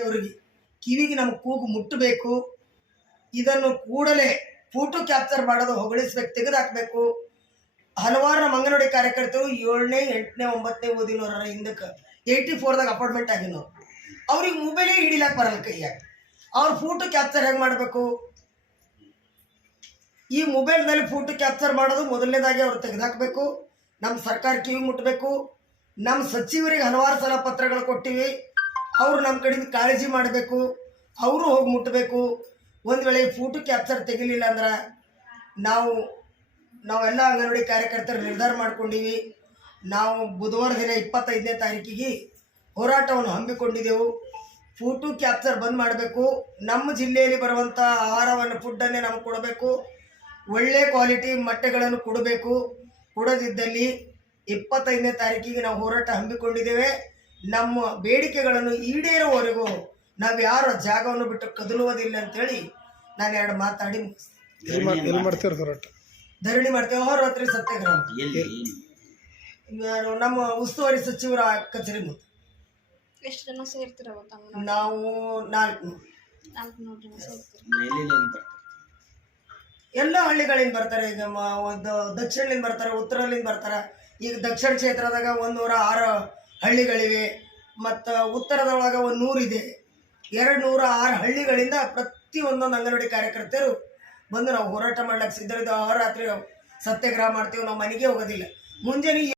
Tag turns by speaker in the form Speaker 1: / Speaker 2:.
Speaker 1: ಅವರಿಗೆ. ಕಿವಿಗೆ ನಮ್ಮ ಕೂಗು ಮುಟ್ಟಬೇಕು. ಇದನ್ನು ಕೂಡಲೇ ಫೋಟೋ ಕ್ಯಾಪ್ಚರ್ ಮಾಡೋದು ಹೊಗಳಿಸ್ಬೇಕು, ತೆಗೆದಾಕ್ಬೇಕು. ಹಲವಾರು ನಮ್ಮ ಅಂಗನವಾಡಿ ಕಾರ್ಯಕರ್ತರು ಏಳನೇ, ಎಂಟನೇ, ಒಂಬತ್ತನೇ ಓದಿನವರ ಹಿಂದಕ್ಕೆ ಏಯ್ಟಿ ಫೋರ್ದಾಗ ಅಪಾರ್ಟ್ಮೆಂಟ್ ಆಗಿನವ್ರು ಅವ್ರಿಗೆ ಮೊಬೈಲೇ ಹಿಡಿಲಾಕ ಬರಲ್ಲ ಕೈಯಾಗ. ಅವ್ರ ಫೋಟೋ ಕ್ಯಾಪ್ಚರ್ ಹೆಂಗೆ ಮಾಡಬೇಕು? ಈ ಮೊಬೈಲ್ನಲ್ಲಿ ಫೋಟೋ ಕ್ಯಾಪ್ಚರ್ ಮಾಡೋದು ಮೊದಲನೇದಾಗಿ ಅವ್ರು ತೆಗೆದಾಕಬೇಕು. ನಮ್ಮ ಸರ್ಕಾರ ಕಿವಿ ಮುಟ್ಟಬೇಕು. ನಮ್ಮ ಸಚಿವರಿಗೆ ಹಲವಾರು ಸಲ ಪತ್ರಗಳು ಕೊಟ್ಟಿವಿ. ಅವರು ನಮ್ಮ ಕಡೆಯಿಂದ ಕಾಳಜಿ ಮಾಡಬೇಕು, ಅವರು ಹೋಗಿ ಮುಟ್ಟಬೇಕು ಒಂದು ವೇಳೆ ಫೋಟೋ ಕ್ಯಾಪ್ಚರ್ ತೆಗಿಲಿಲ್ಲ ಅಂದ್ರೆ ನಾವು ನಾವೆಲ್ಲ ಅಂಗನವಾಡಿ ಕಾರ್ಯಕರ್ತರು ನಿರ್ಧಾರ ಮಾಡ್ಕೊಂಡಿವಿ. ನಾವು ಬುಧವಾರ ದಿನ ಇಪ್ಪತ್ತೈದನೇ ತಾರೀಕಿಗೆ ಹೋರಾಟವನ್ನು ಹಮ್ಮಿಕೊಂಡಿದ್ದೆವು ಫೋಟೋ ಕ್ಯಾಪ್ಚರ್ ಬಂದ್ ಮಾಡಬೇಕು. ನಮ್ಮ ಜಿಲ್ಲೆಯಲ್ಲಿ ಬರುವಂಥ ಆಹಾರವನ್ನು, ಫುಡ್ಡನ್ನೇ ನಮಗೆ ಕೊಡಬೇಕು. ಒಳ್ಳೆ ಕ್ವಾಲಿಟಿ ಮೊಟ್ಟೆಗಳನ್ನು ಕೊಡಬೇಕು. ಕೊಡದಿದ್ದಲ್ಲಿ ಇಪ್ಪತ್ತೈದನೇ ತಾರೀಕಿಗೆ ನಾವು ಹೋರಾಟ ಹಮ್ಮಿಕೊಂಡಿದ್ದೇವೆ. ನಮ್ಮ ಬೇಡಿಕೆಗಳನ್ನು ಈಡೇರುವವರೆಗೂ ನಾವು ಯಾರ ಜಾಗವನ್ನು ಬಿಟ್ಟು ಕದಲುವುದಿಲ್ಲ ಅಂತೇಳಿ ನಾನು ಎರಡು ಮಾತಾಡಿ ಮುಗಿಸ್ತೀನಿ. ಧರಣಿ ಮಾಡ್ತೇವೆ. ಹೊರ ರಾತ್ರಿ ಸತ್ಯಾಗ್ರಹ.
Speaker 2: ಎಲ್ಲಿ?
Speaker 1: ನಾನು ನಮ್ಮ ಉಸ್ತುವಾರಿ ಸಚಿವರ ಕಚೇರಿ ಮುಂದೆ.
Speaker 3: ಎಷ್ಟು ಜನ ಸೇರ್ತೀರ
Speaker 1: ನಾವು ನಾಲ್ಕು.
Speaker 2: ಎಲ್ಲಿ
Speaker 1: ಹಳ್ಳಿಗಳಿಂದ ಬರ್ತಾರೆ. ಈಗ ಮ- ಒಂದು ದಕ್ಷಿಣದಿಂದ ಬರ್ತಾರೆ ಉತ್ತರದಿಂದ ಬರ್ತಾರೆ. ಈಗ ದಕ್ಷಿಣ ಕ್ಷೇತ್ರದಾಗ ಒಂದು ನೂರ ಆರು ಹಳ್ಳಿಗಳಿವೆ. ಮತ್ತು ಉತ್ತರದೊಳಗೆ ಒಂದು ನೂರಿದೆ ಎರಡು ನೂರ ಆರು ಹಳ್ಳಿಗಳಿಂದ ಪ್ರತಿ ಒಂದೊಂದು ಅಂಗನವಾಡಿ ಕಾರ್ಯಕರ್ತರು ಬಂದು ನಾವು ಹೋರಾಟ ಮಾಡ್ಲಿಕ್ಕೆ ಆ ರಾತ್ರಿ ಸತ್ಯಾಗ್ರಹ ಮಾಡ್ತೀವಿ. ನಾವು ಮನೆಗೆ ಹೋಗೋದಿಲ್ಲ. ಮುಂಜಾನೆ